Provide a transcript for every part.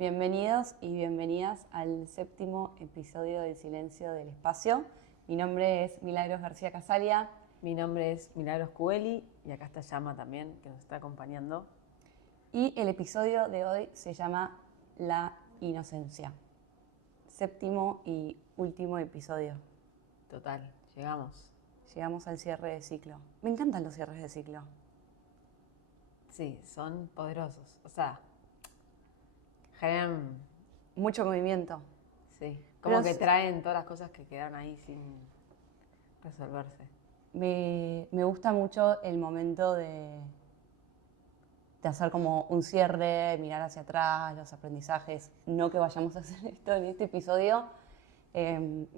Bienvenidos y bienvenidas al séptimo episodio del Silencio del Espacio. Mi nombre es Milagros García Casalia. Mi nombre es Milagros Cueli y acá está Llama también, que nos está acompañando. Y el episodio de hoy se llama La Inocencia. Séptimo y último episodio. Total, llegamos. Llegamos al cierre de ciclo. Me encantan los cierres de ciclo. Sí, son poderosos. O sea, generan, Mucho movimiento. sí, como Pero que traen todas las cosas que quedaron ahí sin resolverse. Me gusta mucho el momento de hacer como un cierre, mirar hacia atrás, los aprendizajes. No que vayamos a hacer esto en este episodio,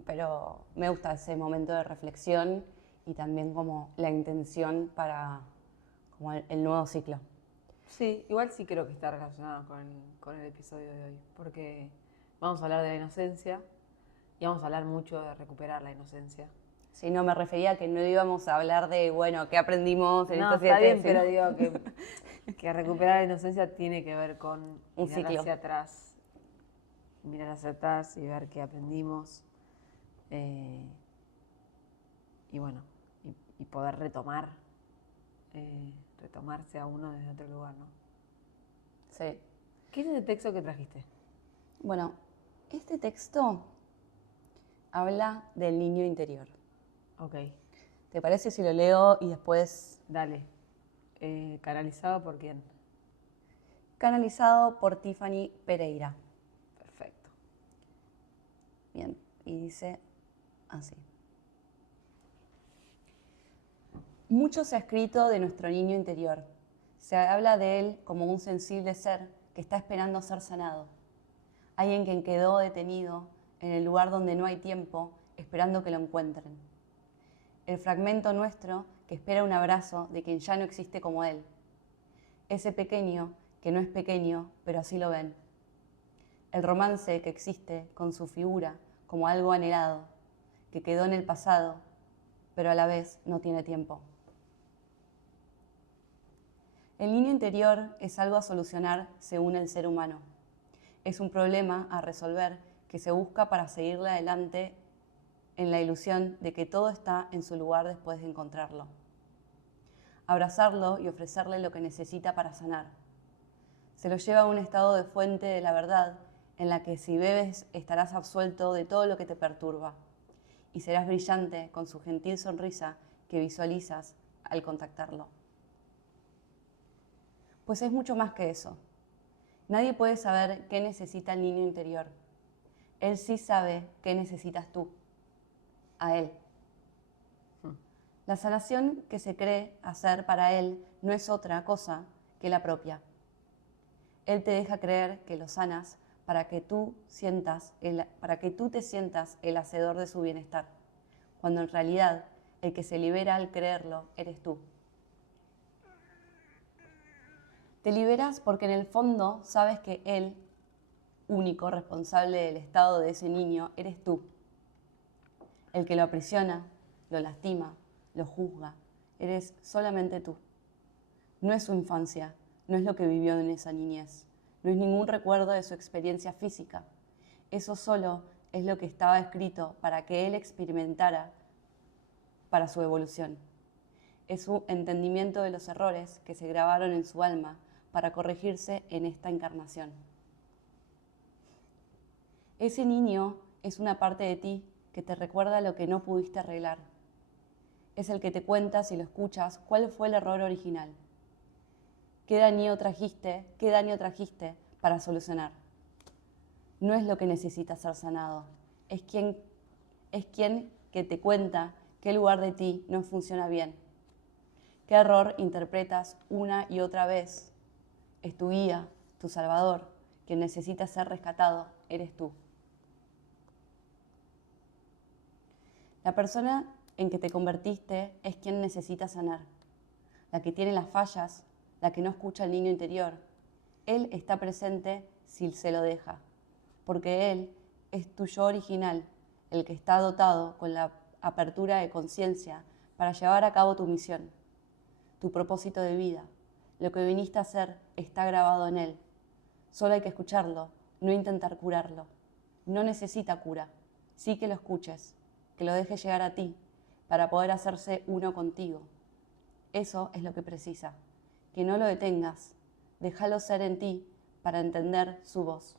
pero me gusta ese momento de reflexión y también como la intención para como el nuevo ciclo. Sí, igual sí creo que está relacionado con el episodio de hoy, porque vamos a hablar de la inocencia y vamos a hablar mucho de recuperar la inocencia. Si no, me refería a que no íbamos a hablar de, bueno, qué aprendimos en No, estos está 7, bien, pero digo que recuperar la inocencia tiene que ver con Un mirar ciclo. hacia atrás y ver qué aprendimos. Y bueno, y poder retomarse a uno desde otro lugar, ¿no? Sí. ¿Qué es ese texto que trajiste? Bueno, este texto habla del niño interior. Ok, ¿Te parece si lo leo y después dale. ¿Canalizado por quién? canalizado por Tiffany Pereira? Perfecto. Bien, y dice así. Mucho se ha escrito de nuestro niño interior. Se habla de él como un sensible ser que está esperando ser sanado. Alguien que quedó detenido en el lugar donde no hay tiempo, esperando que lo encuentren. El fragmento nuestro que espera un abrazo de quien ya no existe como él. Ese pequeño que no es pequeño, pero así lo ven. El romance que existe con su figura como algo anhelado, que quedó en el pasado, pero a la vez no tiene tiempo. El niño interior es algo a solucionar según el ser humano. Es un problema a resolver que se busca para seguirle adelante en la ilusión de que todo está en su lugar después de encontrarlo. Abrazarlo y ofrecerle lo que necesita para sanar. Se lo lleva a un estado de fuente de la verdad en la que si bebes estarás absuelto de todo lo que te perturba y serás brillante con su gentil sonrisa que visualizas al contactarlo. Pues es mucho más que eso. Nadie puede saber qué necesita el niño interior. Él sí sabe qué necesitas tú, a él. La sanación que se cree hacer para él no es otra cosa que la propia. Él te deja creer que lo sanas para que tú te sientas el hacedor de su bienestar, cuando en realidad el que se libera al creerlo eres tú. Te liberas porque en el fondo sabes que él, único responsable del estado de ese niño, eres tú. El que lo aprisiona, lo lastima, lo juzga, eres solamente tú. No es su infancia, no es lo que vivió en esa niñez, no es ningún recuerdo de su experiencia física. Eso solo es lo que estaba escrito para que él experimentara para su evolución. Es su entendimiento de los errores que se grabaron en su alma para corregirse en esta encarnación. Ese niño es una parte de ti que te recuerda lo que no pudiste arreglar. Es el que te cuenta, si lo escuchas, cuál fue el error original. ¿Qué daño trajiste para solucionar? No es lo que necesita ser sanado, es quien que te cuenta qué lugar de ti no funciona bien. ¿Qué error interpretas una y otra vez? Es tu guía, tu salvador, quien necesita ser rescatado, eres tú. La persona en que te convertiste es quien necesita sanar, la que tiene las fallas, la que no escucha al niño interior. Él está presente si se lo deja, porque él es tu yo original, el que está dotado con la apertura de conciencia para llevar a cabo tu misión, tu propósito de vida. Lo que viniste a hacer está grabado en él. Solo hay que escucharlo, no intentar curarlo. No necesita cura, sí que lo escuches, que lo dejes llegar a ti, para poder hacerse uno contigo. Eso es lo que precisa, que no lo detengas, déjalo ser en ti para entender su voz.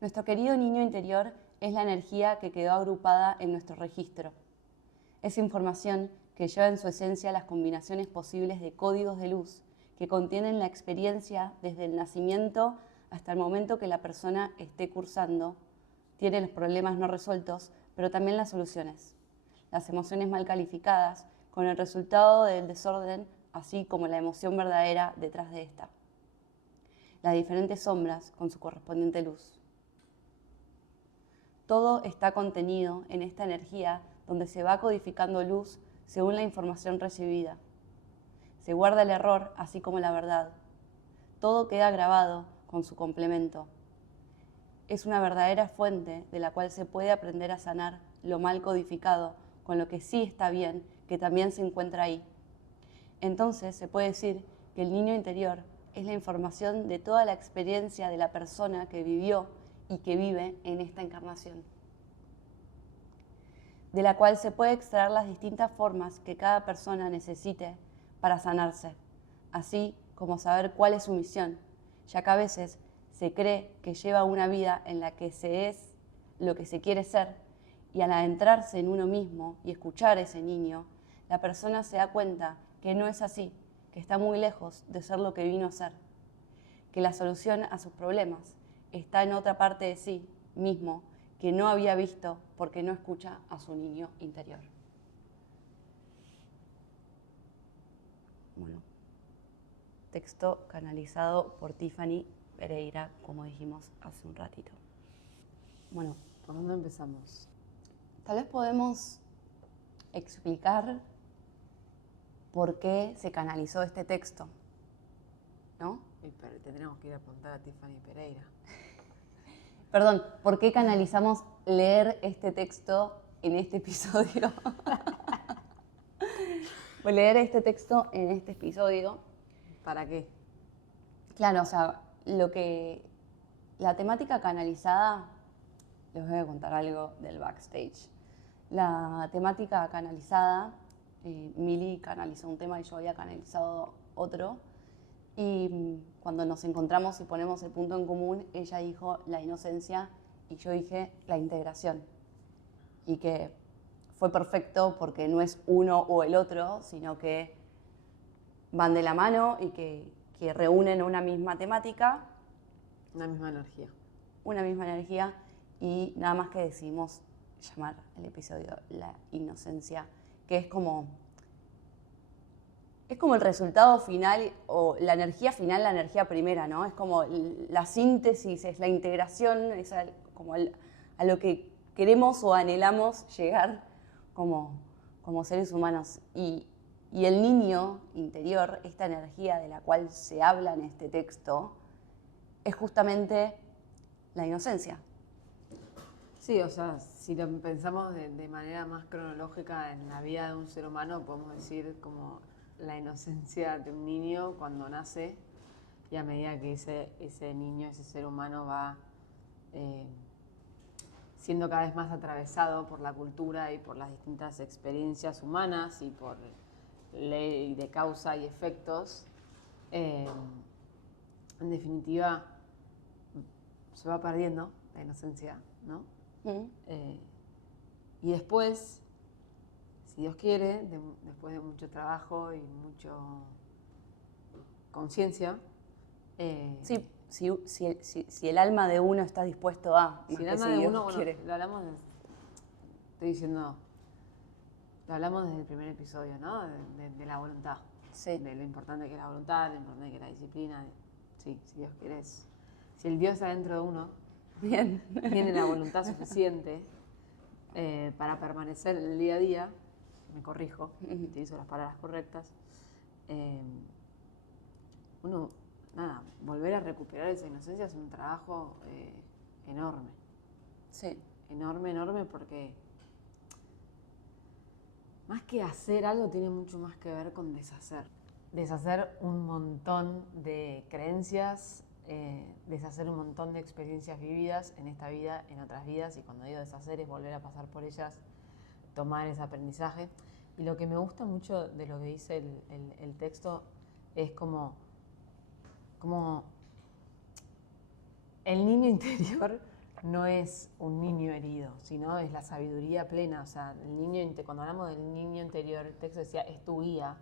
Nuestro querido niño interior es la energía que quedó agrupada en nuestro registro. Es información que lleva en su esencia las combinaciones posibles de códigos de luz que contienen la experiencia desde el nacimiento hasta el momento que la persona esté cursando, tiene los problemas no resueltos, pero también las soluciones, las emociones mal calificadas, con el resultado del desorden, así como la emoción verdadera detrás de esta. Las diferentes sombras con su correspondiente luz. Todo está contenido en esta energía donde se va codificando luz según la información recibida. Se guarda el error así como la verdad. Todo queda grabado con su complemento. Es una verdadera fuente de la cual se puede aprender a sanar lo mal codificado con lo que sí está bien, que también se encuentra ahí. Entonces se puede decir que el niño interior es la información de toda la experiencia de la persona que vivió y que vive en esta encarnación, de la cual se puede extraer las distintas formas que cada persona necesite para sanarse, así como saber cuál es su misión, ya que a veces se cree que lleva una vida en la que se es lo que se quiere ser, y al adentrarse en uno mismo y escuchar a ese niño, la persona se da cuenta que no es así, que está muy lejos de ser lo que vino a ser, que la solución a sus problemas está en otra parte de sí mismo que no había visto porque no escucha a su niño interior. Bueno, texto canalizado por Tiffany Pereira, como dijimos hace un ratito. Bueno, ¿por dónde empezamos? Tal vez podemos explicar por qué se canalizó este texto, ¿no? Pero tendríamos que ir a apuntar a Tiffany Pereira. Perdón, ¿por qué canalizamos leer este texto en este episodio? Pues leer este texto en este episodio. ¿Para qué? Claro, o sea, la temática canalizada, les voy a contar algo del backstage. La temática canalizada, Mili canalizó un tema y yo había canalizado otro. Y cuando nos encontramos y ponemos el punto en común, ella dijo la inocencia y yo dije la integración. Y que fue perfecto porque no es uno o el otro, sino que van de la mano y que reúnen una misma temática. Una misma energía. Una misma energía y nada más que decidimos llamar el episodio La Inocencia, que es como el resultado final o la energía final, la energía primera, ¿no? Es como la síntesis, es la integración, es a lo que queremos o anhelamos llegar como seres humanos. Y el niño interior, esta energía de la cual se habla en este texto, es justamente la inocencia. Sí, o sea, si lo pensamos de manera más cronológica en la vida de un ser humano, podemos decir como la inocencia de un niño cuando nace y a medida que ese niño, ese ser humano va siendo cada vez más atravesado por la cultura y por las distintas experiencias humanas y por ley de causa y efectos, en definitiva se va perdiendo la inocencia, ¿no? Y después, si Dios quiere, después de mucho trabajo y mucha conciencia. Sí, si el alma de uno está dispuesto a. Si el alma de uno, bueno, lo hablamos, estoy diciendo, lo hablamos desde el primer episodio, ¿no? De la voluntad. Sí. De lo importante que es la voluntad, lo importante que es la disciplina. Sí, si Dios quiere, si el Dios está dentro de uno, bien, tiene la voluntad suficiente para permanecer en el día a día, me corrijo, utilizo las palabras correctas, volver a recuperar esa inocencia es un trabajo enorme. Sí. Enorme porque más que hacer algo tiene mucho más que ver con deshacer. deshacer un montón de creencias, deshacer un montón de experiencias vividas en esta vida, en otras vidas, y cuando digo deshacer es volver a pasar por ellas, tomar ese aprendizaje. Y lo que me gusta mucho de lo que dice el texto es como el niño interior no es un niño herido, sino es la sabiduría plena. O sea, cuando hablamos del niño interior, el texto decía, es tu guía.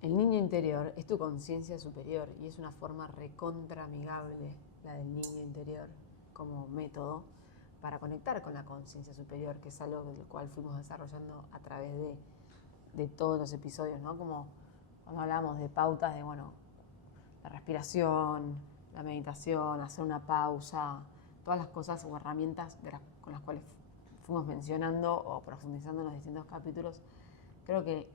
El niño interior es tu conciencia superior y es una forma recontra amigable la del niño interior como método para conectar con la conciencia superior, que es algo del cual fuimos desarrollando a través de todos los episodios, ¿no? Como cuando hablamos de pautas de, bueno, la respiración, la meditación, hacer una pausa, todas las cosas o herramientas con las cuales fuimos mencionando o profundizando en los distintos capítulos. Creo que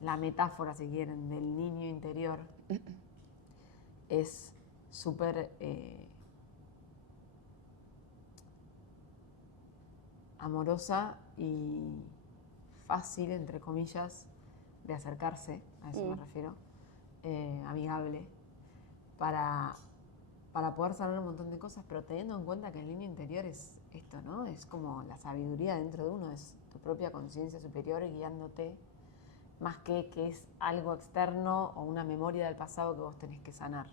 la metáfora, si quieren, del niño interior es súper amorosa y fácil, entre comillas, de acercarse, a eso me refiero, amigable, para poder saber un montón de cosas, pero teniendo en cuenta que el niño interior es esto, ¿no? Es como la sabiduría dentro de uno, es tu propia conciencia superior guiándote, más que es algo externo o una memoria del pasado que vos tenés que sanar.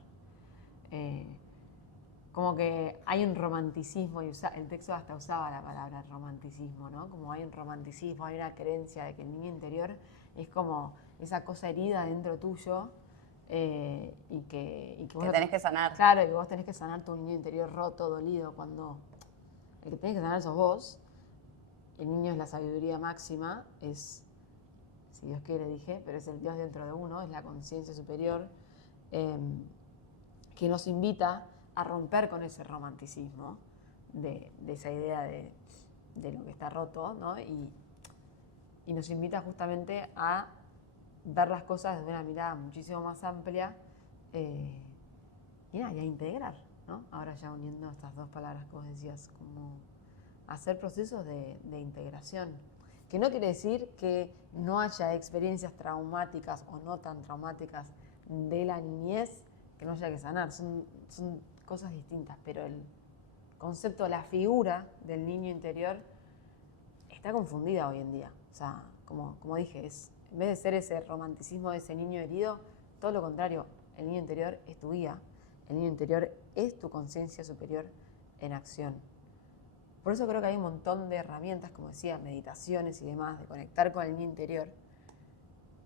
Como que hay un romanticismo, y el texto hasta usaba la palabra romanticismo, ¿no? Como hay un romanticismo, hay una creencia de que el niño interior es como esa cosa herida dentro tuyo y que vos tenés que sanar. Claro, y que vos tenés que sanar tu niño interior roto, dolido, cuando el que tenés que sanar sos vos. El niño es la sabiduría máxima, es, si Dios quiere dije, pero es el Dios dentro de uno, es la conciencia superior que nos invita a romper con ese romanticismo de esa idea de lo que está roto, ¿no? Y nos invita justamente a ver las cosas desde una mirada muchísimo más amplia y a integrar, ¿no? Ahora ya uniendo estas dos palabras que vos decías, como hacer procesos de integración, que no quiere decir que no haya experiencias traumáticas o no tan traumáticas de la niñez que no haya que sanar, son cosas distintas, pero el concepto, la figura del niño interior está confundida hoy en día. O sea, como dije, en vez de ser ese romanticismo de ese niño herido, todo lo contrario, el niño interior es tu guía, el niño interior es tu conciencia superior en acción. Por eso creo que hay un montón de herramientas, como decía, meditaciones y demás, de conectar con el niño interior,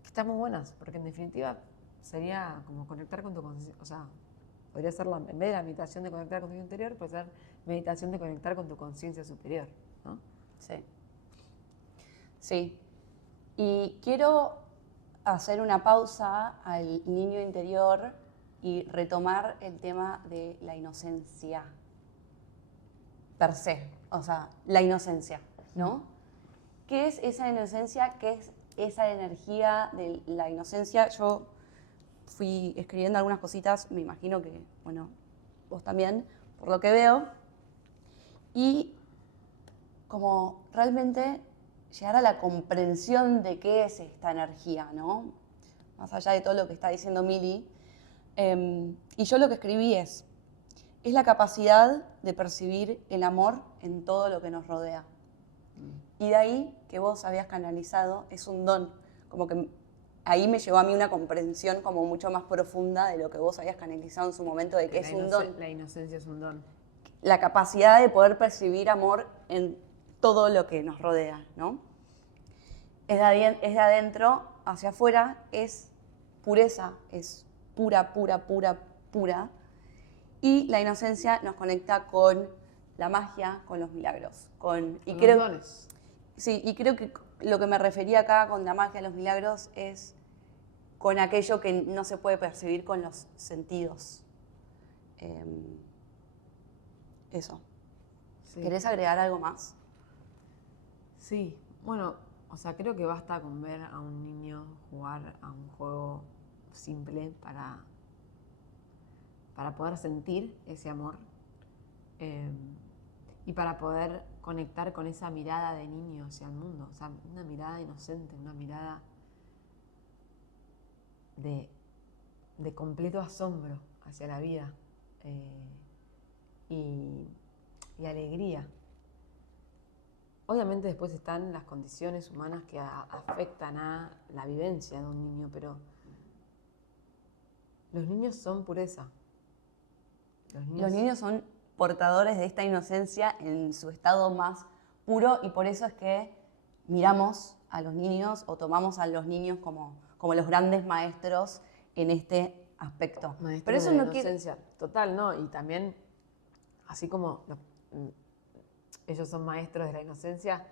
que están muy buenas, porque en definitiva sería como conectar con tu conciencia, o sea, podría ser, en vez de la meditación de conectar con tu interior, puede ser meditación de conectar con tu conciencia superior, ¿no? Sí. Sí. Y quiero hacer una pausa al niño interior y retomar el tema de la inocencia per se, o sea, la inocencia, ¿no? ¿Qué es esa inocencia? ¿Qué es esa energía de la inocencia? Yo fui escribiendo algunas cositas, me imagino que, bueno, vos también, por lo que veo, y como realmente llegar a la comprensión de qué es esta energía, ¿no? Más allá de todo lo que está diciendo Mili. Y yo lo que escribí es la capacidad de percibir el amor en todo lo que nos rodea. Y de ahí que vos habías canalizado, es un don, como que ahí me llevó a mí una comprensión como mucho más profunda de lo que vos habías canalizado en su momento, de que es un don. La inocencia es un don. La capacidad de poder percibir amor en todo lo que nos rodea, ¿no? Es de adentro hacia afuera, es pureza, es pura, pura, pura, pura. Y la inocencia nos conecta con la magia, con los milagros. Con los dones. Sí, y creo que lo que me refería acá con la magia, los milagros, es con aquello que no se puede percibir con los sentidos. Eso. Sí. ¿Querés agregar algo más? Sí, bueno, o sea, creo que basta con ver a un niño jugar a un juego simple para poder sentir ese amor y para poder conectar con esa mirada de niño hacia el mundo, o sea, una mirada inocente, una mirada de completo asombro hacia la vida y alegría. Obviamente después están las condiciones humanas que afectan a la vivencia de un niño, pero los niños son pureza. Los niños son portadores de esta inocencia en su estado más puro y por eso es que miramos a los niños o tomamos a los niños como los grandes maestros en este aspecto. Maestros pero eso de la no inocencia, total, ¿no? Y también, así como ellos son maestros de la inocencia,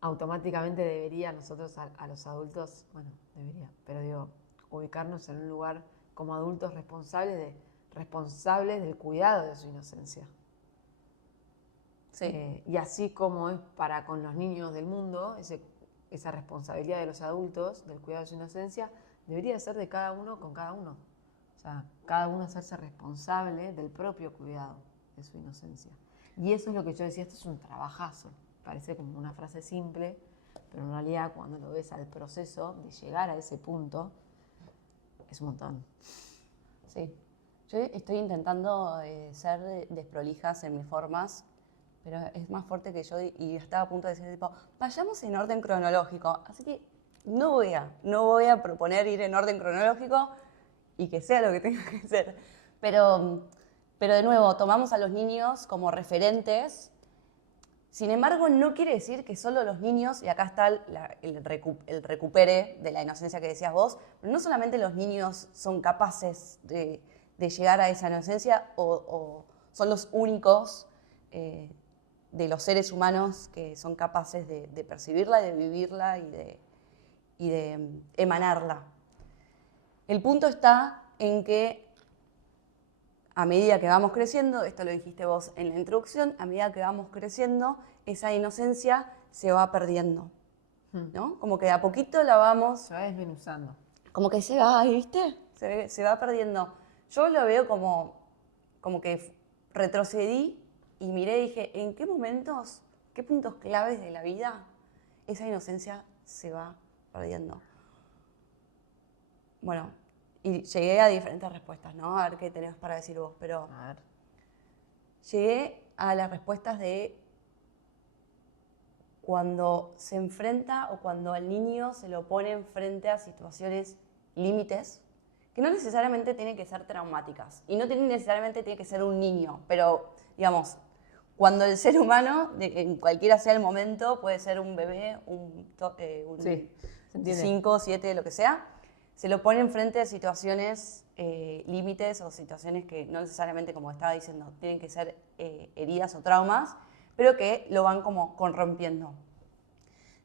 automáticamente debería nosotros a los adultos, bueno, debería, pero digo, ubicarnos en un lugar como adultos responsables del cuidado de su inocencia. Sí. Y así como es para con los niños del mundo, esa responsabilidad de los adultos del cuidado de su inocencia, debería ser de cada uno con cada uno. O sea, cada uno hacerse responsable del propio cuidado de su inocencia. Y eso es lo que yo decía, esto es un trabajazo. Parece como una frase simple, pero en realidad cuando lo ves al proceso de llegar a ese punto, es un montón. Sí. Yo estoy intentando ser desprolijas en mis formas, pero es más fuerte que yo y estaba a punto de decir, tipo, vayamos en orden cronológico. Así que no voy a proponer ir en orden cronológico y que sea lo que tenga que ser. Pero de nuevo, tomamos a los niños como referentes. Sin embargo, no quiere decir que solo los niños, y acá está el recupere de la inocencia que decías vos, pero no solamente los niños son capaces de llegar a esa inocencia o son los únicos de los seres humanos que son capaces de percibirla, de vivirla y de emanarla. El punto está en que a medida que vamos creciendo, esto lo dijiste vos en la introducción, a medida que vamos creciendo, esa inocencia se va perdiendo, ¿no? Como que de a poquito la vamos... Se va desmenuzando. Como que se va, ¿viste? Se va perdiendo. Yo lo veo como que retrocedí y miré y dije, ¿en qué momentos, qué puntos claves de la vida esa inocencia se va perdiendo? Bueno, y llegué a diferentes respuestas, ¿no? A ver qué tenés para decir vos, pero A ver. llegué a las respuestas de cuando se enfrenta o cuando al niño se lo pone frente a situaciones límites, que no necesariamente tienen que ser traumáticas y no necesariamente tiene que ser un niño, pero digamos, cuando el ser humano, en cualquiera sea el momento, puede ser un bebé, un Sí, se entiende. 5, 7, lo que sea, se lo pone enfrente a situaciones límites o situaciones que no necesariamente, como estaba diciendo, tienen que ser heridas o traumas, pero que lo van como corrompiendo.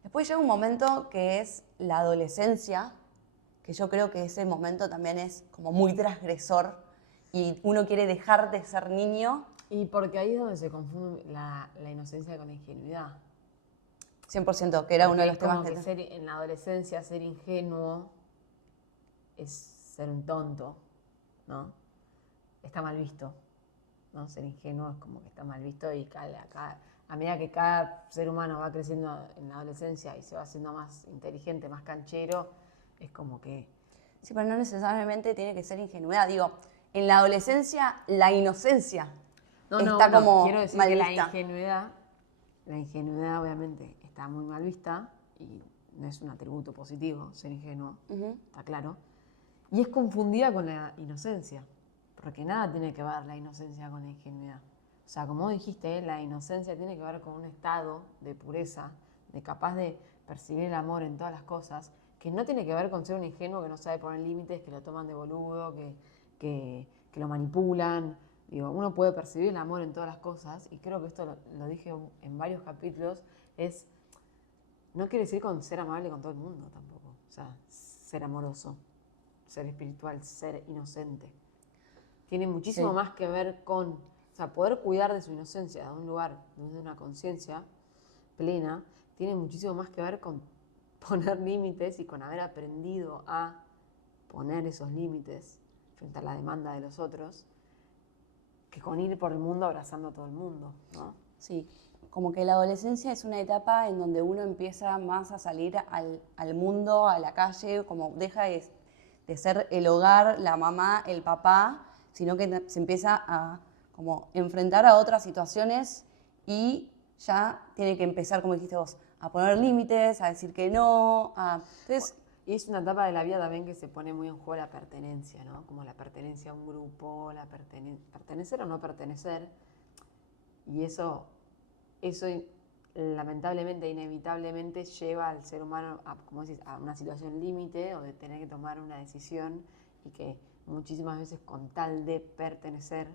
Después llega un momento que es la adolescencia, que yo creo que ese momento también es como muy transgresor y uno quiere dejar de ser niño. Y porque ahí es donde se confunde la inocencia con la ingenuidad. 100%, que era Porque uno de los es como temas que en la adolescencia ser ingenuo es ser un tonto, ¿no? Está mal visto, ¿no? Ser ingenuo es como que está mal visto y a medida que cada ser humano va creciendo en la adolescencia y se va haciendo más inteligente, más canchero, es como que... Sí, pero no necesariamente tiene que ser ingenuidad. Digo, en la adolescencia la inocencia está como quiero decir mal que vista. la ingenuidad obviamente está muy mal vista y no es un atributo positivo ser ingenuo, está claro. Y es confundida con la inocencia, porque nada tiene que ver la inocencia con la ingenuidad. O sea, como dijiste, la inocencia tiene que ver con un estado de pureza, de capaz de percibir el amor en todas las cosas, que no tiene que ver con ser un ingenuo que no sabe poner límites, que lo toman de boludo, que lo manipulan. Digo, uno puede percibir el amor en todas las cosas, y creo que esto lo dije en varios capítulos, no quiere decir con ser amable con todo el mundo tampoco. O sea, ser amoroso, ser espiritual, ser inocente. Tiene muchísimo más que ver con, o sea, poder cuidar de su inocencia de un lugar, de una conciencia plena, tiene muchísimo más que ver con poner límites y con haber aprendido a poner esos límites frente a la demanda de los otros, que con ir por el mundo abrazando a todo el mundo, ¿no? Sí, como que la adolescencia es una etapa en donde uno empieza más a salir al mundo, a la calle, como deja de de ser el hogar, la mamá, el papá, sino que se empieza a como enfrentar a otras situaciones y ya tiene que empezar, como dijiste vos, a poner límites, a decir que no. Entonces, Y es una etapa de la vida también que se pone muy en juego la pertenencia, ¿no? Como la pertenencia a un grupo, pertenecer o no pertenecer. Y eso lamentablemente, inevitablemente lleva al ser humano a, como decís, a una situación límite o de tener que tomar una decisión y que muchísimas veces con tal de pertenecer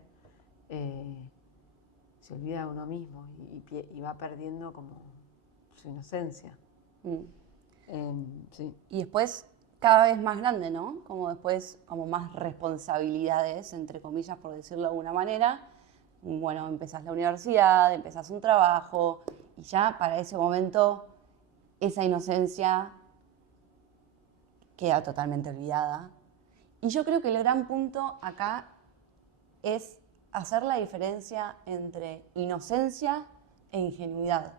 se olvida de uno mismo y va perdiendo como su inocencia. Sí. y después cada vez más grande, ¿no? Como después, como más responsabilidades, entre comillas, por decirlo de alguna manera. Bueno, empezás la universidad, empezás un trabajo y ya para ese momento esa inocencia queda totalmente olvidada. Y yo creo que el gran punto acá es hacer la diferencia entre inocencia e ingenuidad.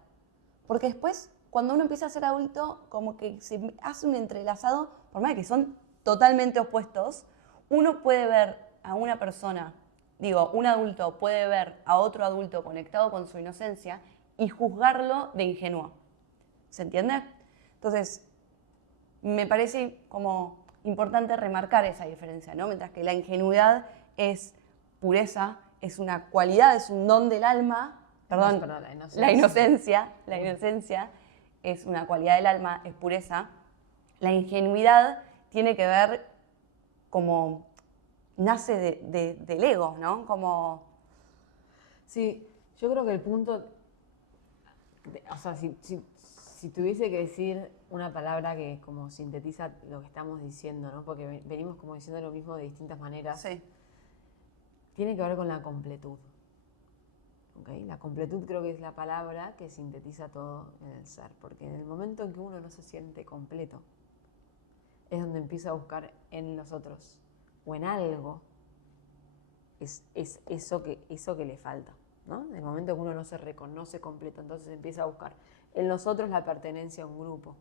Porque después, cuando uno empieza a ser adulto, como que se hace un entrelazado, por más que son totalmente opuestos, uno puede ver a una persona, digo, un adulto puede ver a otro adulto conectado con su inocencia y juzgarlo de ingenuo. ¿Se entiende? Entonces, me parece como importante remarcar esa diferencia, ¿no? Mientras que la ingenuidad es pureza, es una cualidad, es un don del alma, perdón, la inocencia es una cualidad del alma, es pureza. La ingenuidad tiene que ver como nace del ego, ¿no? Como... Sí, yo creo que el punto, o sea, si tuviese que decir una palabra que como sintetiza lo que estamos diciendo, ¿no? Porque venimos como diciendo lo mismo de distintas maneras. Sí. Tiene que ver con la completud. ¿Okay? La completud creo que es la palabra que sintetiza todo en el ser, porque en el momento en que uno no se siente completo, es donde empieza a buscar en los otros o en algo, es eso que le falta, ¿no? En el momento en que uno no se reconoce completo, entonces empieza a buscar en los otros la pertenencia a un grupo,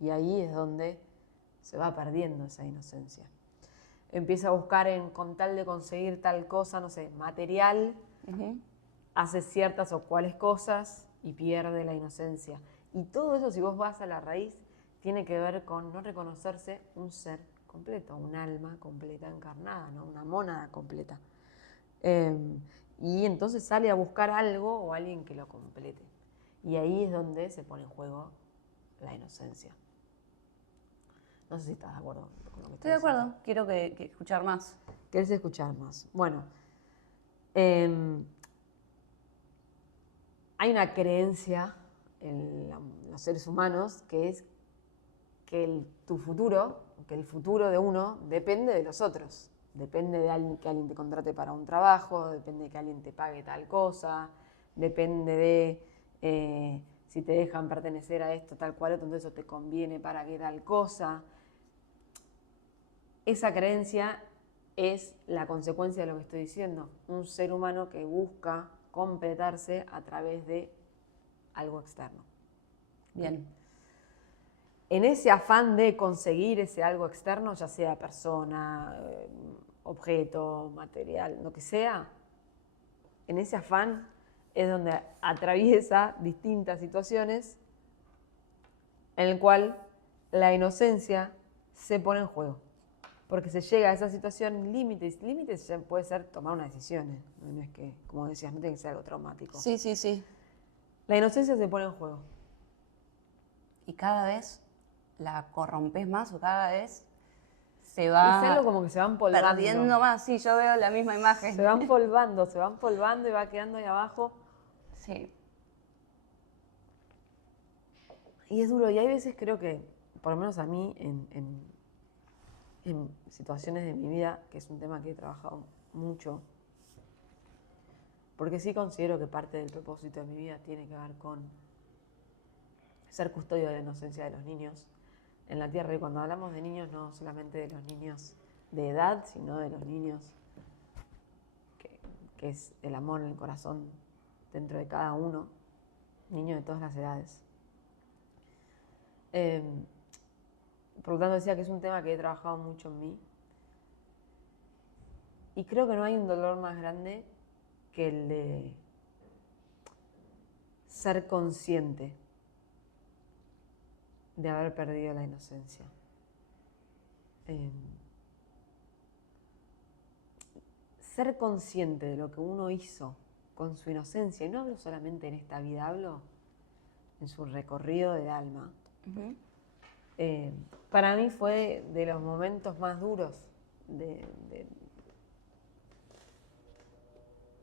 y ahí es donde se va perdiendo esa inocencia. Empieza a buscar con tal de conseguir tal cosa, no sé, material, hace ciertas o cuales cosas y pierde la inocencia. Y todo eso, si vos vas a la raíz, tiene que ver con no reconocerse un ser completo, un alma completa encarnada, ¿no? Una mónada completa. Y entonces sale a buscar algo o alguien que lo complete. Y ahí es donde se pone en juego la inocencia. No sé si estás de acuerdo con lo que Estoy de acuerdo, quiero que escuchar más. ¿Querés escuchar más? Bueno, hay una creencia en los seres humanos que es que tu futuro, que el futuro de uno depende de los otros. Depende de que alguien te contrate para un trabajo, depende de que alguien te pague tal cosa, depende de si te dejan pertenecer a esto, tal cual otro, entonces eso te conviene para que tal cosa. Esa creencia es la consecuencia de lo que estoy diciendo. Un ser humano que busca completarse a través de algo externo. Bien. En ese afán de conseguir ese algo externo, ya sea persona, objeto, material, lo que sea, en ese afán es donde atraviesa distintas situaciones en el cual la inocencia se pone en juego. Porque se llega a esa situación, límites puede ser tomar una decisión, no es que, como decías, no tiene que ser algo traumático. Sí, sí, sí. La inocencia se pone en juego. Y cada vez la corrompes más o cada vez se va... Es algo como que se van polvando. Perdiendo más, sí, yo veo la misma imagen. Se van polvando y va quedando ahí abajo. Sí. Y es duro, y hay veces creo que, por lo menos a mí, en situaciones de mi vida, que es un tema que he trabajado mucho, porque sí considero que parte del propósito de mi vida tiene que ver con ser custodio de la inocencia de los niños en la tierra. Y cuando hablamos de niños, no solamente de los niños de edad, sino de los niños que es el amor en el corazón dentro de cada uno, niños de todas las edades. Por lo tanto decía que es un tema que he trabajado mucho en mí Y creo que no hay un dolor más grande que el de ser consciente de haber perdido la inocencia. Ser consciente de lo que uno hizo con su inocencia, y no hablo solamente en esta vida, hablo en su recorrido del alma, para mí fue de los momentos más duros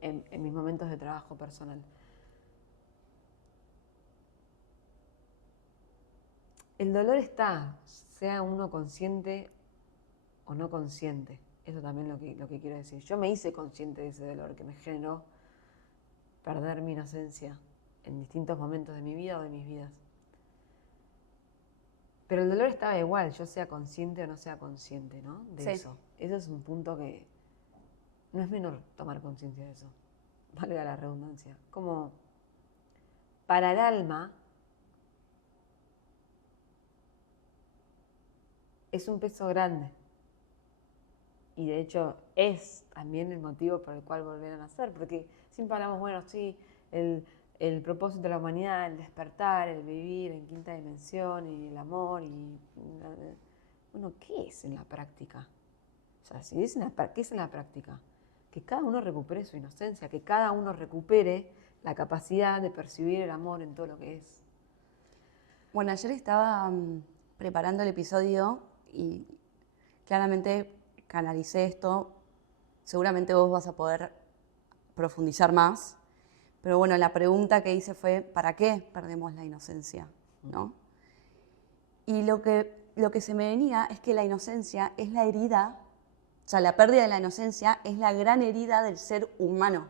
en mis momentos de trabajo personal. El dolor está, sea uno consciente o no consciente. Eso también es lo que quiero decir. Yo me hice consciente de ese dolor que me generó perder mi inocencia en distintos momentos de mi vida o de mis vidas. Pero el dolor estaba igual, yo sea consciente o no sea consciente, ¿no? De eso. Eso es un punto que no es menor tomar conciencia de eso. Valga la redundancia. Como para el alma es un peso grande. Y de hecho es también el motivo por el cual volver a nacer. Porque siempre hablamos, bueno, sí, el propósito de la humanidad, el despertar, el vivir en quinta dimensión y el amor. Bueno, ¿qué es en la práctica? O sea, ¿qué es en la práctica? Que cada uno recupere su inocencia, que cada uno recupere la capacidad de percibir el amor en todo lo que es. Bueno, ayer estaba preparando el episodio y claramente canalicé esto. Seguramente vos vas a poder profundizar más. Pero bueno, la pregunta que hice fue, ¿para qué perdemos la inocencia? ¿No? Y lo que se me venía es que la inocencia es la herida, o sea, la pérdida de la inocencia es la gran herida del ser humano.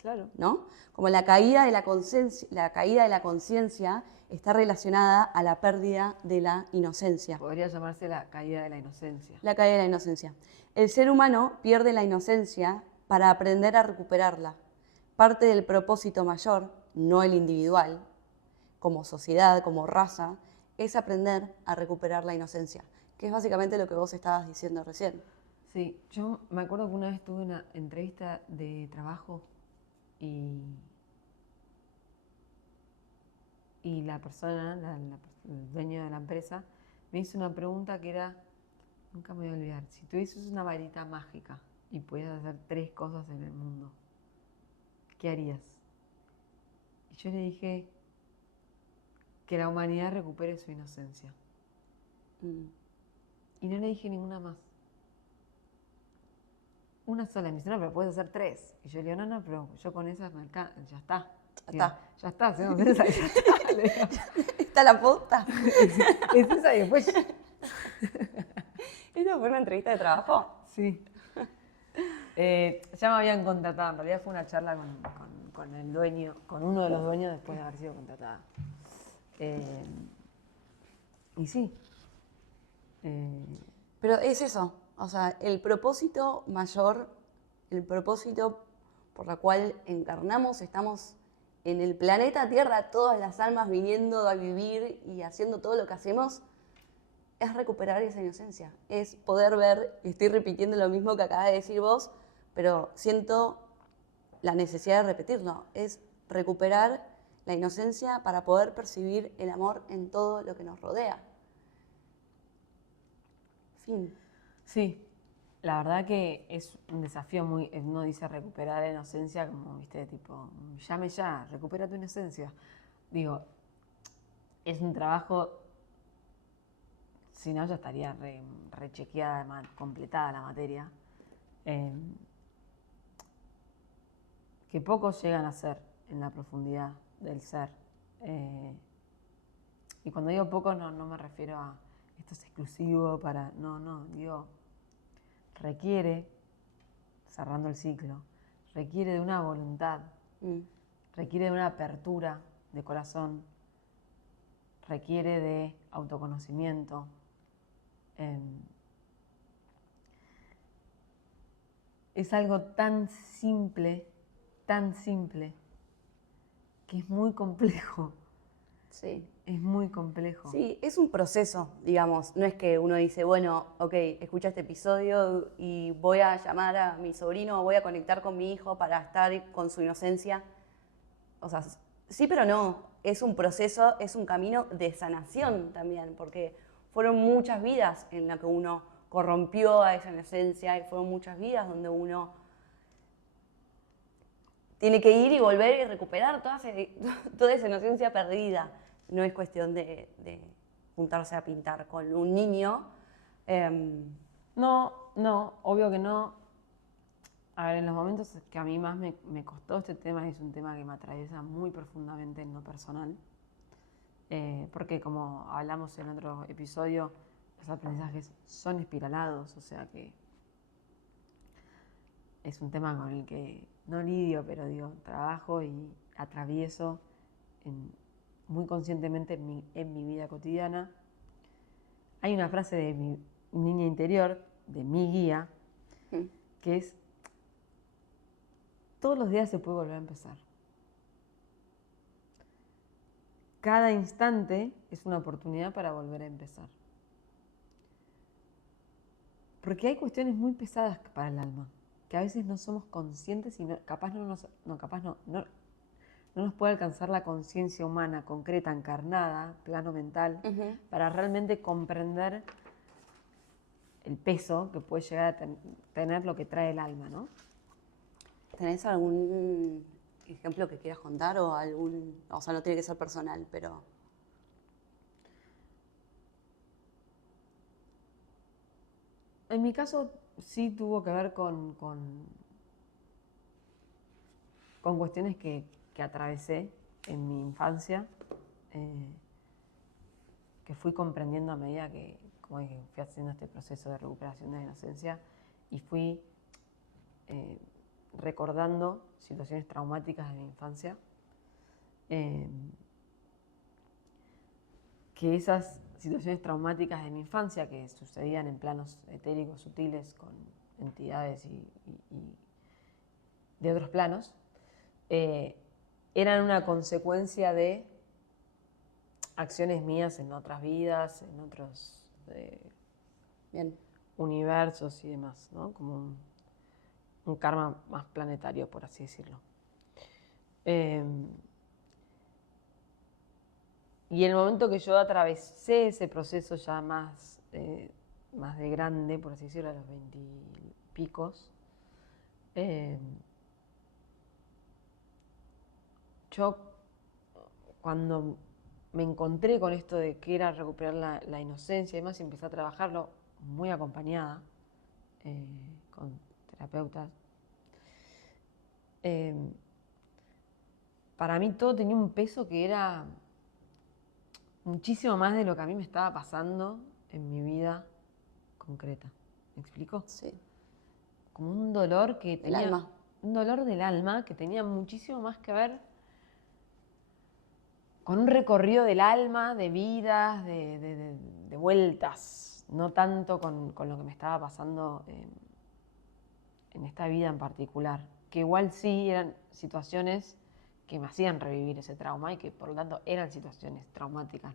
Claro. ¿No? Como la caída de la conciencia está relacionada a la pérdida de la inocencia. Podría llamarse la caída de la inocencia. La caída de la inocencia. El ser humano pierde la inocencia para aprender a recuperarla. Parte del propósito mayor, no el individual, como sociedad, como raza, es aprender a recuperar la inocencia, que es básicamente lo que vos estabas diciendo recién. Sí, yo me acuerdo que una vez tuve una entrevista de trabajo y la persona, el dueño de la empresa, me hizo una pregunta que era, nunca me voy a olvidar, si tuvieses una varita mágica y pudieras hacer 3 cosas en el mundo, ¿qué harías? Y yo le dije que la humanidad recupere su inocencia. Y no le dije ninguna más. Una sola. Y me dice, no, pero puedes hacer 3. Y yo le digo, no, pero yo con esas me alcanza, ya está. Ya está, hacemos esa y ya está. ¿Está la posta? Es esa y después... ¿Esta fue una entrevista de trabajo? Sí. Ya me habían contratado, en realidad fue una charla con el dueño, con uno de los dueños después de haber sido contratada. Y sí. Pero es eso, o sea, el propósito mayor, el propósito por el cual encarnamos, estamos en el planeta Tierra, todas las almas viniendo a vivir y haciendo todo lo que hacemos, es recuperar esa inocencia, es poder ver, y estoy repitiendo lo mismo que acabas de decir vos, pero siento la necesidad de repetirlo, es recuperar la inocencia para poder percibir el amor en todo lo que nos rodea. Fin. Sí, la verdad que es un desafío muy, uno dice recuperar la inocencia como, viste, tipo, llame ya, recupera tu inocencia. Digo, es un trabajo, si no ya estaría rechequeada, completada la materia, que pocos llegan a ser en la profundidad del ser. Y cuando digo poco no me refiero a esto es exclusivo para... No, digo, requiere, cerrando el ciclo, requiere de una voluntad, requiere de una apertura de corazón, requiere de autoconocimiento. Es algo tan simple, que es muy complejo. Sí. Es muy complejo. Sí, es un proceso, digamos. No es que uno dice, bueno, ok, escucha este episodio y voy a llamar a mi sobrino o voy a conectar con mi hijo para estar con su inocencia. O sea, sí, pero no. Es un proceso, es un camino de sanación también, porque fueron muchas vidas en las que uno corrompió a esa inocencia y fueron muchas vidas donde uno tiene que ir y volver y recuperar toda esa inocencia perdida. No es cuestión de juntarse a pintar con un niño. No, obvio que no. A ver, en los momentos que a mí más me costó este tema, es un tema que me atraviesa muy profundamente en lo personal. Porque como hablamos en otro episodio, los aprendizajes son espiralados, o sea que es un tema con el que no lidio, pero digo, trabajo y atravieso muy conscientemente en mi vida cotidiana. Hay una frase de mi niña interior, de mi guía, que es: todos los días se puede volver a empezar. Cada instante es una oportunidad para volver a empezar. Porque hay cuestiones muy pesadas para el alma, que a veces no somos conscientes y capaz no nos puede alcanzar la conciencia humana concreta, encarnada, plano mental, para realmente comprender el peso que puede llegar a tener lo que trae el alma, ¿no? ¿Tenés algún ejemplo que quieras contar o algún, o sea, no tiene que ser personal, pero... En mi caso sí tuvo que ver con cuestiones que atravesé en mi infancia, que fui comprendiendo a medida que, como dije, fui haciendo este proceso de recuperación de la inocencia y fui recordando situaciones traumáticas de mi infancia, que esas situaciones traumáticas de mi infancia, que sucedían en planos etéricos sutiles con entidades y de otros planos, eran una consecuencia de acciones mías en otras vidas, en otros universos y demás, ¿no? Como un karma más planetario, por así decirlo. Y en el momento que yo atravesé ese proceso ya más de grande, por así decirlo, a los 20 y picos, yo cuando me encontré con esto de que era recuperar la inocencia y demás, y empecé a trabajarlo muy acompañada con terapeutas, para mí todo tenía un peso que era muchísimo más de lo que a mí me estaba pasando en mi vida concreta. ¿Me explico? Sí. Como un dolor que tenía... El alma. Un dolor del alma que tenía muchísimo más que ver con un recorrido del alma, de vidas, de vueltas, no tanto con lo que me estaba pasando en esta vida en particular, que igual sí eran situaciones que me hacían revivir ese trauma y que por lo tanto eran situaciones traumáticas,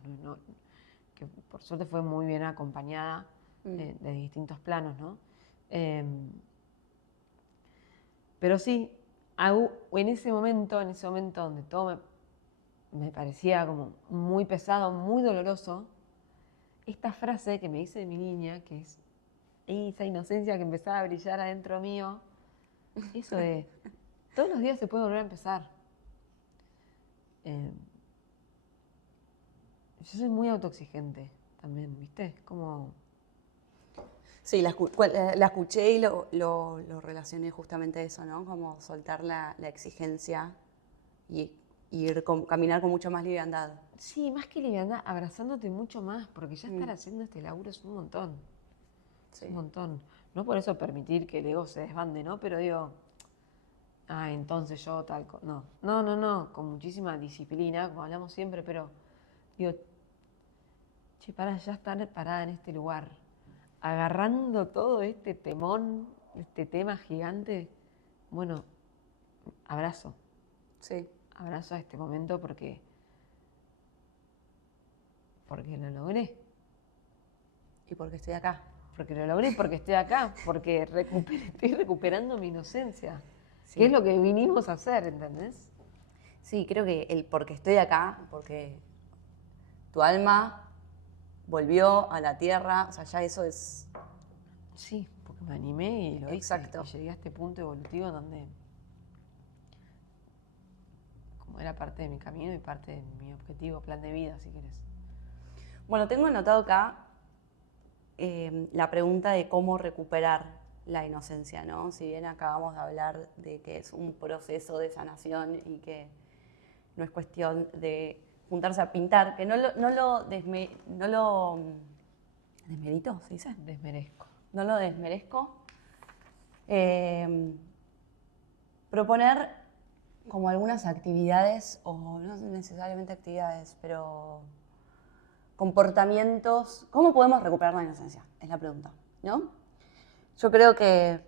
que por suerte fue muy bien acompañada de distintos planos, ¿no? Pero sí, en ese momento donde todo me parecía como muy pesado, muy doloroso, esta frase que me dice mi niña, que es esa inocencia que empezaba a brillar adentro mío, eso de todos los días se puede volver a empezar. Yo soy muy autoexigente también, ¿viste? Como... Sí, la escuché y lo relacioné justamente a eso, ¿no? Como soltar la exigencia y caminar con mucha más liviandad. Sí, más que liviandad, abrazándote mucho más, porque ya estar haciendo este laburo es un montón. Sí. Es un montón. No por eso permitir que el ego se desbande, ¿no? Pero digo, entonces yo tal cosa. No, con muchísima disciplina, como hablamos siempre, pero digo, ya estar parada en este lugar, agarrando todo este temón, este tema gigante, bueno, abrazo. Sí. Abrazo a este momento porque Porque lo logré. ¿Y por qué estoy acá? Porque lo logré, porque estoy acá, porque estoy recuperando mi inocencia. Sí. Que es lo que vinimos a hacer, ¿entendés? Sí, creo que el porque estoy acá, porque tu alma volvió a la tierra, o sea, ya eso es... Sí, porque me animé y lo Exacto. hice. Y llegué a este punto evolutivo donde como era parte de mi camino y parte de mi objetivo, plan de vida, si querés. Bueno, tengo anotado acá la pregunta de cómo recuperar la inocencia, ¿no? Si bien acabamos de hablar de que es un proceso de sanación y que no es cuestión de juntarse a pintar, que no lo desmerito, ¿se dice? Desmerezco. No lo desmerezco. Proponer como algunas actividades, o no necesariamente actividades, pero comportamientos. ¿Cómo podemos recuperar la inocencia? Es la pregunta, ¿no? Yo creo que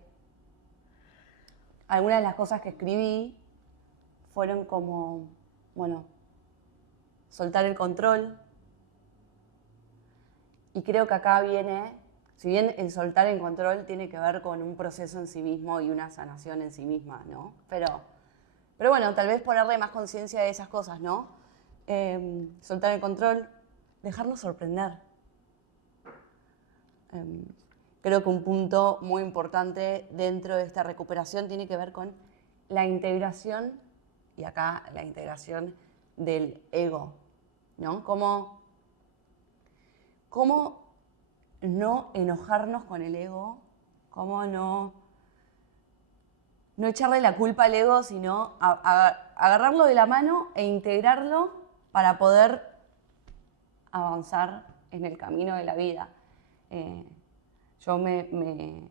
algunas de las cosas que escribí fueron como, bueno, soltar el control. Y creo que acá viene, si bien el soltar el control tiene que ver con un proceso en sí mismo y una sanación en sí misma, ¿no? Pero bueno, tal vez ponerle más conciencia de esas cosas, ¿no? Soltar el control, dejarnos sorprender. Creo que un punto muy importante dentro de esta recuperación tiene que ver con la integración, y acá la integración del ego, ¿no? Cómo no enojarnos con el ego, cómo no echarle la culpa al ego, sino agarrarlo de la mano e integrarlo para poder avanzar en el camino de la vida. Yo me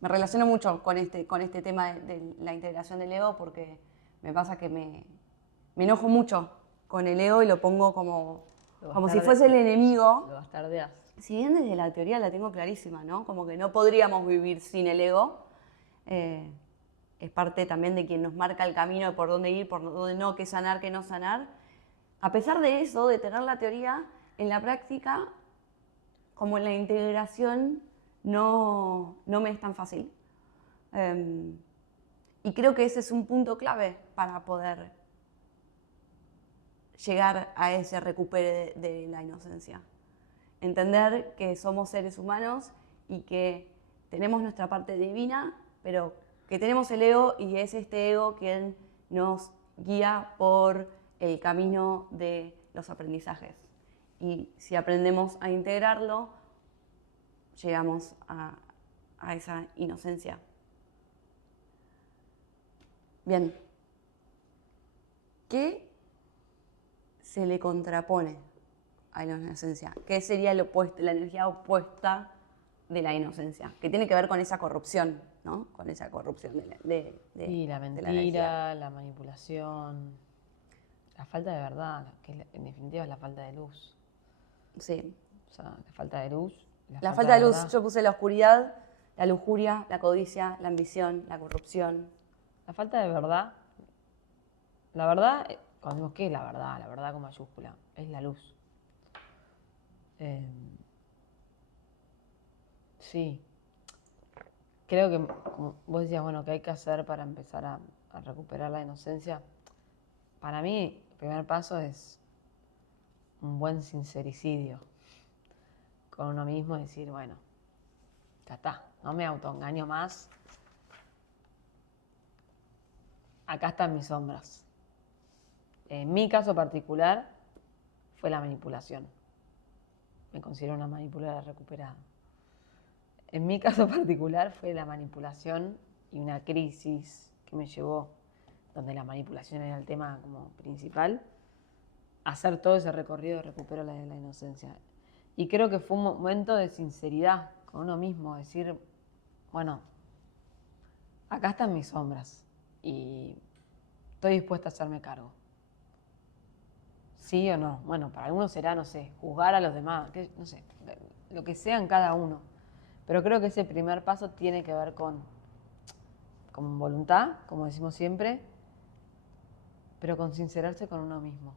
relaciono mucho con este tema de la integración del ego porque me pasa que me enojo mucho con el ego y lo pongo como si fuese el enemigo. Lo bastardeás. Si bien desde la teoría la tengo clarísima, ¿no? Como que no podríamos vivir sin el ego. Es parte también de quien nos marca el camino de por dónde ir, por dónde no, qué sanar, qué no sanar. A pesar de eso, de tener la teoría, en la práctica, como en la integración, no me es tan fácil. Y creo que ese es un punto clave para poder llegar a ese recupere de la inocencia. Entender que somos seres humanos y que tenemos nuestra parte divina, pero que tenemos el ego y es este ego quien nos guía por el camino de los aprendizajes. Y si aprendemos a integrarlo, llegamos a esa inocencia. Bien, ¿qué se le contrapone a la inocencia? ¿Qué sería el opuesto, la energía opuesta de la inocencia? Que tiene que ver con esa corrupción, ¿no? Con esa corrupción Sí, la mentira, la manipulación, la falta de verdad, que en definitiva es la falta de luz. Sí. O sea, la falta de luz. La falta de luz, yo puse la oscuridad, la lujuria, la codicia, la ambición, la corrupción. La falta de verdad. La verdad, cuando digo, ¿qué es la verdad? La verdad con mayúscula, es la luz. Sí. Creo que, como vos decías, bueno, ¿qué hay que hacer para empezar a recuperar la inocencia? Para mí, el primer paso es un buen sincericidio con uno mismo y decir, bueno, ya está, no me autoengaño más. Acá están mis sombras. En mi caso particular fue la manipulación. Me considero una manipuladora recuperada. En mi caso particular fue la manipulación y una crisis que me llevó, donde la manipulación era el tema como principal, a hacer todo ese recorrido de recupero la inocencia. Y creo que fue un momento de sinceridad con uno mismo, decir, bueno, acá están mis sombras y estoy dispuesta a hacerme cargo. ¿Sí o no? Bueno, para algunos será, no sé, juzgar a los demás, no sé, lo que sea en cada uno. Pero creo que ese primer paso tiene que ver con voluntad, como decimos siempre, pero con sincerarse con uno mismo.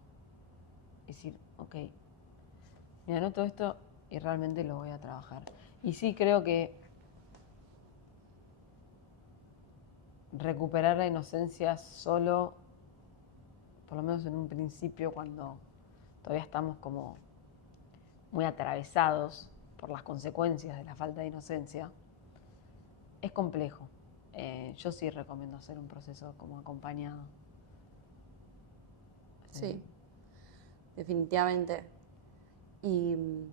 Decir, ok, Me anoto esto y realmente lo voy a trabajar. Y sí creo que recuperar la inocencia solo, por lo menos en un principio, cuando todavía estamos como muy atravesados por las consecuencias de la falta de inocencia, es complejo. Yo sí recomiendo hacer un proceso como acompañado. Sí, definitivamente. Y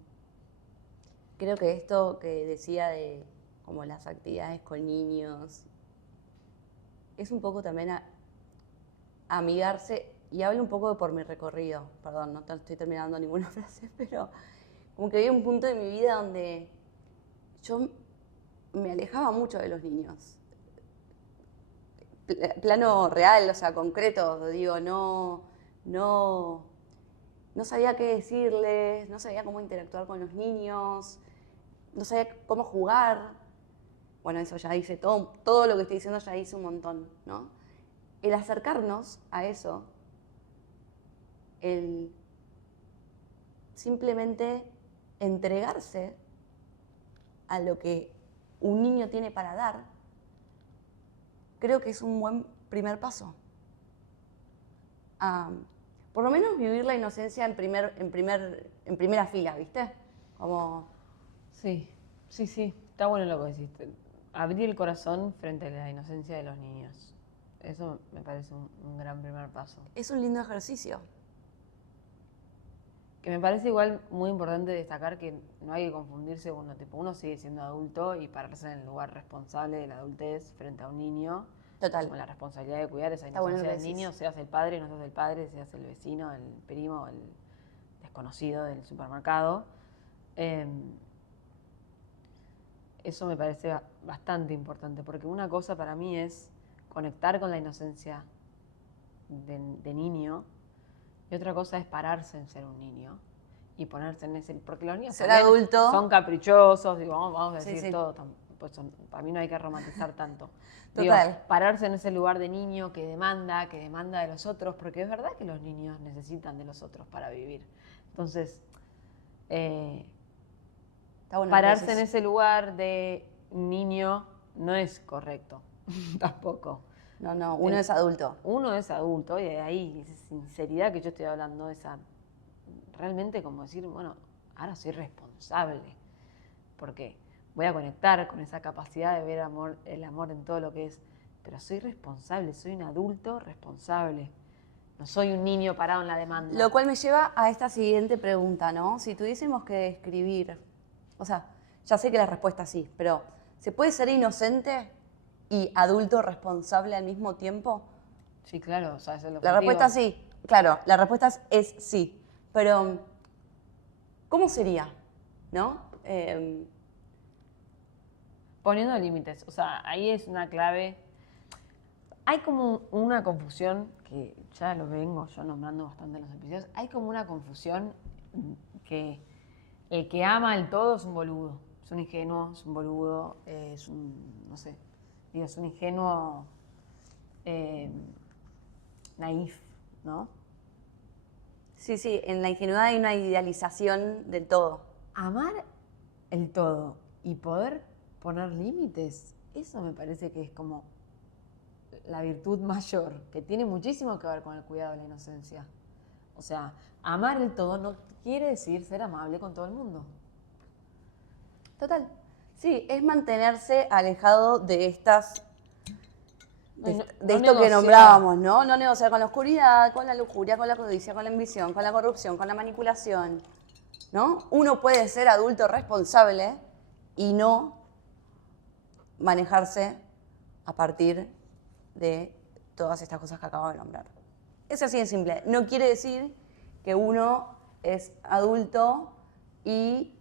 creo que esto que decía de como las actividades con niños, es un poco también amigarse, y hablo un poco por mi recorrido, perdón, no estoy terminando ninguna frase, pero como que había un punto de mi vida donde yo me alejaba mucho de los niños. Plano real, o sea, concreto, digo, no, no sabía qué decirles, no sabía cómo interactuar con los niños, no sabía cómo jugar. Bueno, eso ya hice, todo lo que estoy diciendo ya hice un montón, ¿no? El acercarnos a eso, el simplemente entregarse a lo que un niño tiene para dar, creo que es un buen primer paso. Por lo menos vivir la inocencia en primera fila, ¿viste? Como... Sí, está bueno lo que deciste. Abrir el corazón frente a la inocencia de los niños. Eso me parece un gran primer paso. Es un lindo ejercicio. Que me parece igual muy importante destacar que no hay que confundirse uno sigue siendo adulto y pararse en el lugar responsable de la adultez frente a un niño. Total. Con la responsabilidad de cuidar esa Está bueno inocencia lo que del niño, decís. seas el padre, no seas el padre, seas el vecino, el primo, el desconocido del supermercado. Eso me parece bastante importante, porque una cosa para mí es conectar con la inocencia de niño, y otra cosa es pararse en ser un niño y ponerse en ese... Porque los niños Ser también adulto. son caprichosos, digo, vamos a decir Sí. todo, pues para mí no hay que romantizar tanto. Total. Digo, pararse en ese lugar de niño que demanda de los otros, porque es verdad que los niños necesitan de los otros para vivir. Entonces, Está bueno pararse en ese lugar de niño no es correcto, tampoco. No, uno es adulto. Uno es adulto y de ahí, esa sinceridad que yo estoy hablando, esa realmente como decir, bueno, ahora soy responsable, porque voy a conectar con esa capacidad de ver el amor en todo lo que es, pero soy responsable, soy un adulto responsable, no soy un niño parado en la demanda. Lo cual me lleva a esta siguiente pregunta, ¿no? Si tuviésemos que describir, o sea, ya sé que la respuesta es sí, pero ¿se puede ser inocente y adulto responsable al mismo tiempo? Sí, claro, o sea, ese es el La objetivo. respuesta sí, claro, la respuesta es sí, pero ¿cómo sería? ¿No? Poniendo límites, o sea, ahí es una clave. Hay como una confusión, que ya lo vengo yo nombrando bastante en los episodios, hay como una confusión que el que ama el todo es un boludo, es un ingenuo, es un boludo, es un, no sé, digo, es un ingenuo naif, ¿no? Sí, en la ingenuidad hay una idealización del todo. Amar el todo y poder poner límites, eso me parece que es como la virtud mayor, que tiene muchísimo que ver con el cuidado de la inocencia. O sea, amar el todo no quiere decir ser amable con todo el mundo. Total. Sí, es mantenerse alejado de estas... de esto que nombrábamos, ¿no? No negociar con la oscuridad, con la lujuria, con la codicia, con la ambición, con la corrupción, con la manipulación, ¿no? Uno puede ser adulto responsable y no manejarse a partir de todas estas cosas que acabo de nombrar. Es así de simple. No quiere decir que uno es adulto y,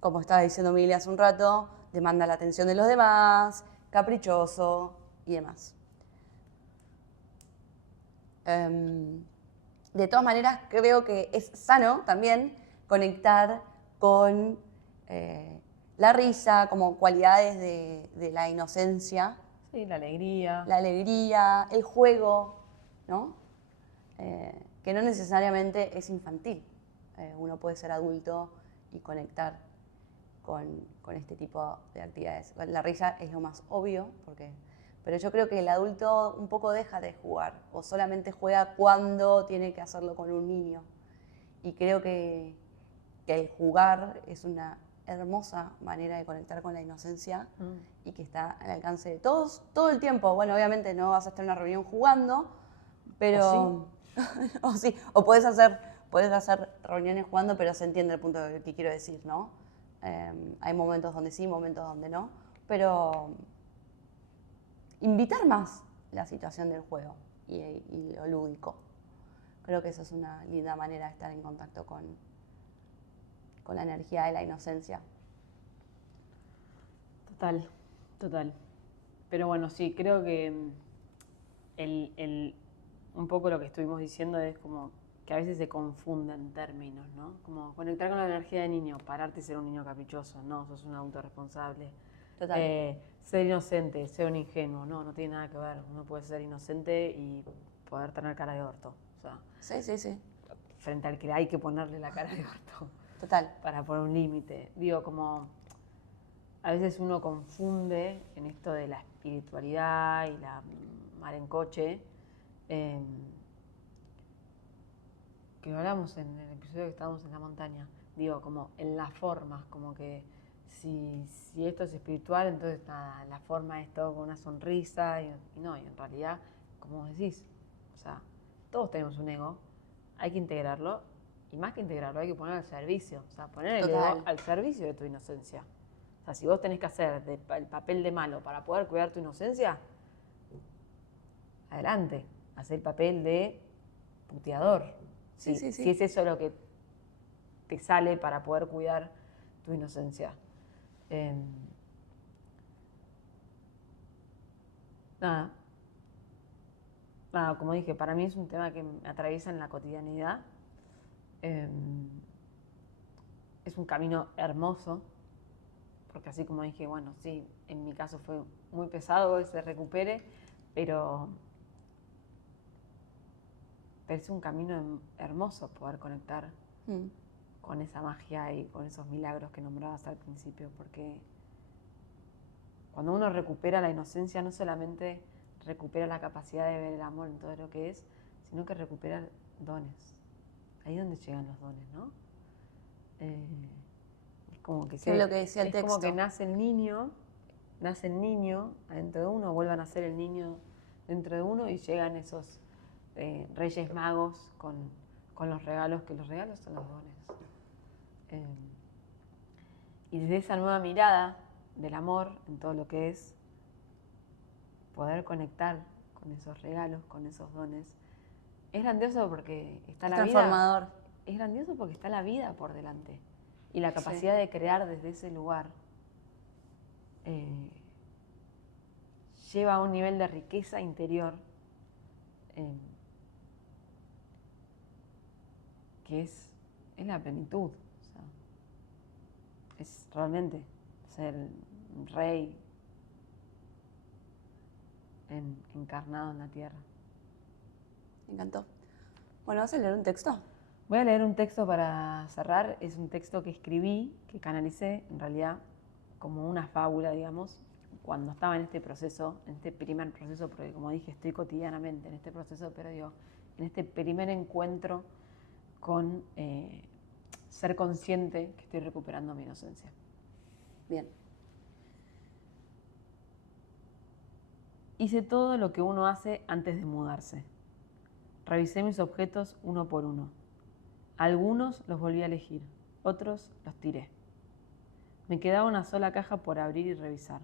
como estaba diciendo Mili hace un rato, demanda la atención de los demás, caprichoso y demás. De todas maneras, creo que es sano también conectar con la risa, como cualidades de la inocencia. Sí, la alegría. La alegría, el juego, ¿no? Que no necesariamente es infantil. Uno puede ser adulto y conectar con este tipo de actividades. La risa es lo más obvio, pero yo creo que el adulto un poco deja de jugar o solamente juega cuando tiene que hacerlo con un niño. Y creo que el jugar es una hermosa manera de conectar con la inocencia y que está al alcance de todos todo el tiempo. Bueno, obviamente no vas a estar en una reunión jugando, pero... ¿O sí? o puedes hacer reuniones jugando, pero se entiende el punto que quiero decir, ¿no? Hay momentos donde sí, momentos donde no, pero invitar más la situación del juego y lo lúdico. Creo que esa es una linda manera de estar en contacto con la energía de la inocencia. Total, total. Pero bueno, sí, creo que un poco lo que estuvimos diciendo es como que a veces se confunden términos, ¿no? Como conectar con la energía de niño, pararte y ser un niño caprichoso, no, sos un adulto responsable. Total. Ser inocente, ser un ingenuo, no tiene nada que ver. Uno puede ser inocente y poder tener cara de orto. O sea, Sí. frente al que hay que ponerle la cara de orto. Total. Para poner un límite. Digo, como a veces uno confunde en esto de la espiritualidad y la mar en coche, que lo hablamos en el episodio que estábamos en la montaña, digo, como en las formas, como que si esto es espiritual, entonces nada, la forma es todo con una sonrisa, y no, y en realidad, como vos decís, o sea, todos tenemos un ego, hay que integrarlo, y más que integrarlo, hay que ponerlo al servicio, o sea, poner el ego al servicio de tu inocencia. O sea, si vos tenés que hacer el papel de malo para poder cuidar tu inocencia, adelante, haz el papel de puteador. Si es eso lo que te sale para poder cuidar tu inocencia. Nada, como dije, para mí es un tema que me atraviesa en la cotidianidad. Es un camino hermoso, porque así como dije, bueno, sí, en mi caso fue muy pesado que se recupere, pero es un camino hermoso poder conectar con esa magia y con esos milagros que nombrabas al principio, porque cuando uno recupera la inocencia, no solamente recupera la capacidad de ver el amor en todo lo que es, sino que recupera dones. Ahí es donde llegan los dones, ¿no? Es como que, es lo que decía el texto. Como que nace el niño adentro de uno, vuelve a nacer el niño dentro de uno y llegan esos reyes magos con los regalos, que los regalos son los dones. Y desde esa nueva mirada del amor en todo lo que es, poder conectar con esos regalos, con esos dones, es grandioso porque está la vida. Transformador. Es grandioso porque está la vida por delante. Y la capacidad de crear desde ese lugar lleva a un nivel de riqueza interior que es la plenitud. O sea, es realmente ser un rey encarnado en la tierra. Me encantó. Bueno, ¿vas a leer un texto? Voy a leer un texto para cerrar. Es un texto que escribí, que canalicé, en realidad, como una fábula, digamos, cuando estaba en este proceso, en este primer proceso, porque como dije, estoy cotidianamente en este proceso, pero digo, en este primer encuentro con ser consciente que estoy recuperando mi inocencia. Bien. Hice todo lo que uno hace antes de mudarse. Revisé mis objetos uno por uno. Algunos los volví a elegir, otros los tiré. Me quedaba una sola caja por abrir y revisar.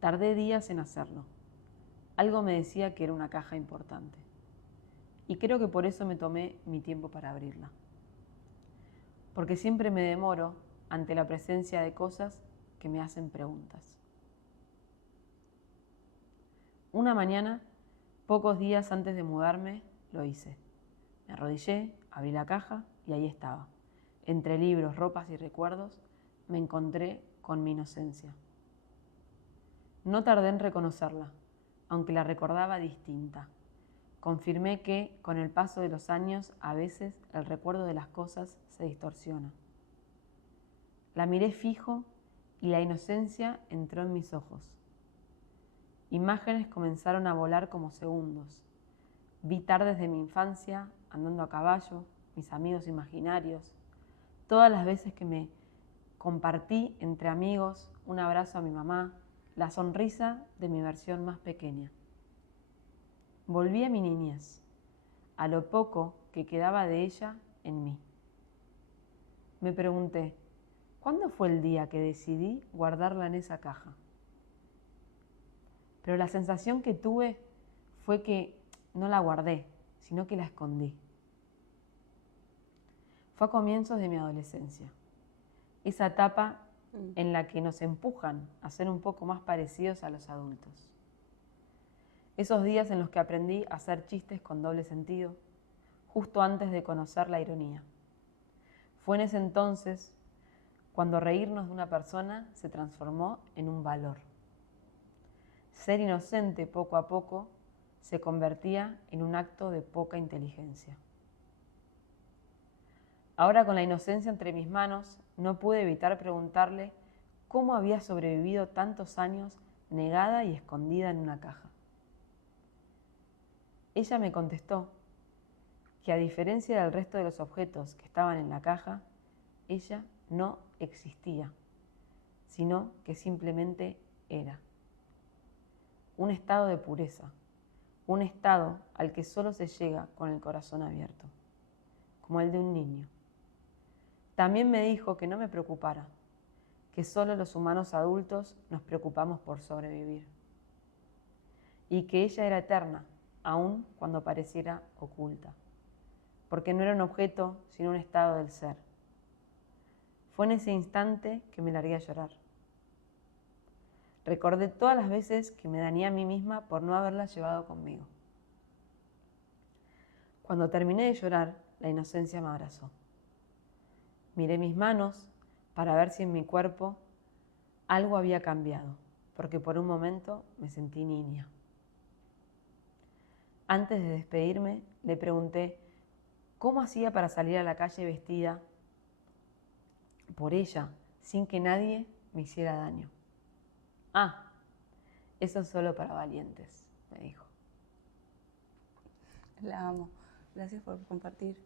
Tardé días en hacerlo. Algo me decía que era una caja importante. Y creo que por eso me tomé mi tiempo para abrirla. Porque siempre me demoro ante la presencia de cosas que me hacen preguntas. Una mañana, pocos días antes de mudarme, lo hice. Me arrodillé, abrí la caja y ahí estaba. Entre libros, ropas y recuerdos, me encontré con mi inocencia. No tardé en reconocerla, aunque la recordaba distinta, Confirmé que, con el paso de los años, a veces el recuerdo de las cosas se distorsiona. La miré fijo y la inocencia entró en mis ojos. Imágenes comenzaron a volar como segundos. Vi tardes de mi infancia, andando a caballo, mis amigos imaginarios, todas las veces que me compartí entre amigos, un abrazo a mi mamá, la sonrisa de mi versión más pequeña. Volví a mi niñez, a lo poco que quedaba de ella en mí. Me pregunté, ¿cuándo fue el día que decidí guardarla en esa caja? Pero la sensación que tuve fue que no la guardé, sino que la escondí. Fue a comienzos de mi adolescencia, esa etapa en la que nos empujan a ser un poco más parecidos a los adultos. Esos días en los que aprendí a hacer chistes con doble sentido, justo antes de conocer la ironía. Fue en ese entonces cuando reírnos de una persona se transformó en un valor. Ser inocente poco a poco se convertía en un acto de poca inteligencia. Ahora, con la inocencia entre mis manos, no pude evitar preguntarle cómo había sobrevivido tantos años negada y escondida en una caja. Ella me contestó que, a diferencia del resto de los objetos que estaban en la caja, ella no existía, sino que simplemente era. Un estado de pureza, un estado al que solo se llega con el corazón abierto, como el de un niño. También me dijo que no me preocupara, que solo los humanos adultos nos preocupamos por sobrevivir, y que ella era eterna, aun cuando pareciera oculta, porque no era un objeto, sino un estado del ser. Fue en ese instante que me largué a llorar. Recordé todas las veces que me dañé a mí misma por no haberla llevado conmigo. Cuando terminé de llorar, la inocencia me abrazó. Miré mis manos para ver si en mi cuerpo algo había cambiado, porque por un momento me sentí niña. Antes de despedirme, le pregunté cómo hacía para salir a la calle vestida por ella, sin que nadie me hiciera daño. Ah, eso es solo para valientes, me dijo. La amo. Gracias por compartir.